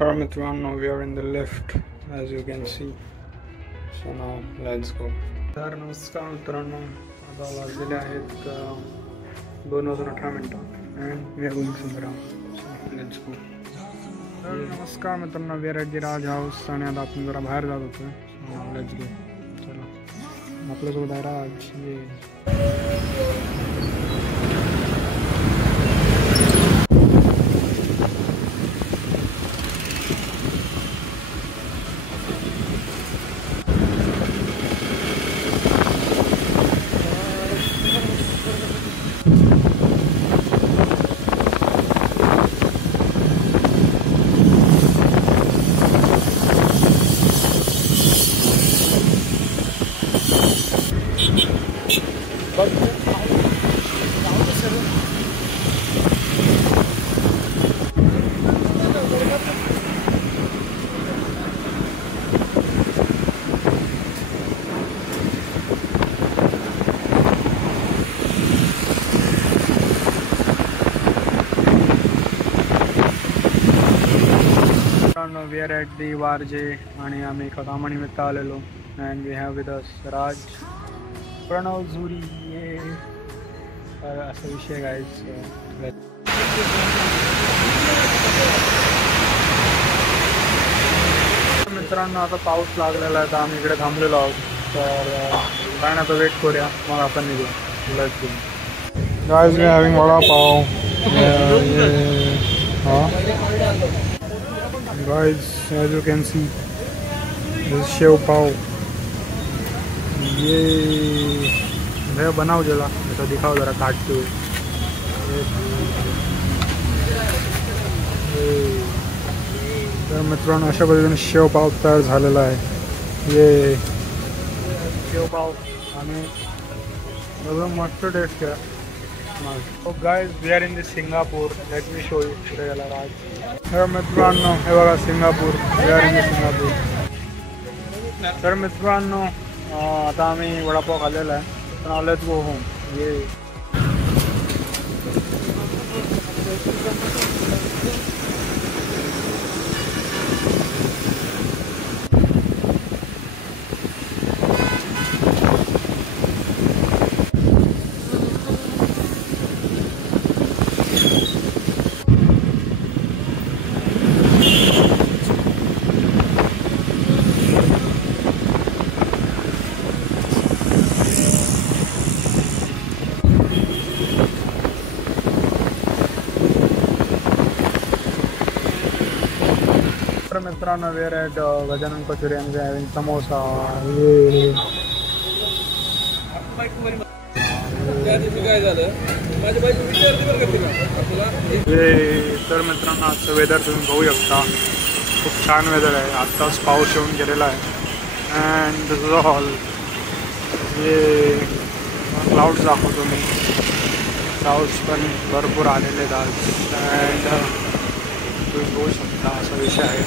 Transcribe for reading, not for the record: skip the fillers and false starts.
तर मित्रांनो, we are in the lift as you can see. So now let's go. तर नमस्कार मित्रांनो, आता वाजलेले आहेत 2:18 and we are going somewhere. So let's go. तर नमस्कार मित्रांनो, we are at the Raj house आणि आता आपण जरा बाहेर जात होतो. So let's go. चला, आपल्यासोबत आहे राज. We are at the Warje आणि आम्ही एका कामानिमित्त आलेलो and we have with us राज, प्रणव, झुरी. असा विषय गाईज. मित्रांनो, आता पाऊस लागलेला आहे तर आम्ही इकडे थांबलेलो आहोत. तर काय ना, आता वेट करूया, मग आपण निघू. Let's go guys. We having vada pav. Guys, as you can see, this is sev pav. ये भैया बनाओ जरा, ऐसा दिखाओ जरा काटते हुए. तर मित्रांनो, अशा पद्धतीने शेव पाव तयार झालेला आहे. ये शेव पाव आणि एकदम मस्त टेस्ट आहे. So guys, we are in the Singapore. Let me show you. पुढे गेला राज. तर मित्रांनो, हे बघा Singapore. We are in the Singapore. तर मित्रांनो, आता आम्ही वडापाव खाल्लेला आहे. तर लेट्स गो होम. ये मित्रांनो, we are at Gajanan kachori and we are having samosa. तर मित्रांनो, आजचं वेदर तुम्ही बघू शकता. खूप छान वेदर आहे. आत्ताच पाऊस येऊन गेलेला आहे अँड दिस इज ऑल. हे क्लाउड्स दाखवतो मी. क्लाउड्स पण भरपूर आलेले आहेत आज अँड तुम्ही बघू शकता. असा विषय आहे.